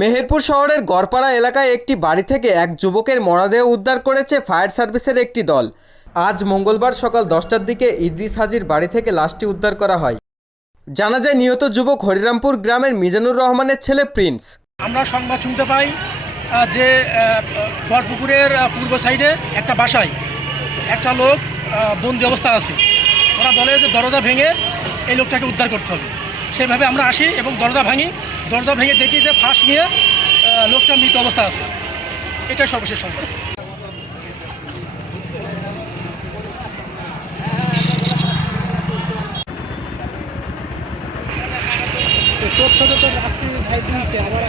মেহেরপুর শহরের গড়পাড়া এলাকায় একটি বাড়ি থেকে এক যুবকের মরদেহ উদ্ধার করেছে ফায়ার সার্ভিসের একটি দল। আজ মঙ্গলবার সকাল 10টার দিকে ইদ্রিস হাজির বাড়ি থেকে লাশটি উদ্ধার করা হয়। জানা যায় নিহত যুবক হরিরামপুর গ্রামের মিজানুর রহমানের ছেলে প্রিন্স। আমরা সংবাদ শুনতে পাই যে বরপুকুরের পূর্ব সাইডে একটা বাসায় একটা লোক বন্দি অবস্থা আছে। ওরা বলে যে দরজা ভেঙে এই লোকটাকে উদ্ধার করতে হবে। সেভাবে আমরা আসি এবং দরজা ভেঙে দেখি যে ফাঁস নিয়ে লোকটা মৃত অবস্থা আছে। এটাই সর্বশেষ সংবাদ। তোর সাথে তো ভাই দিয়েছে আবার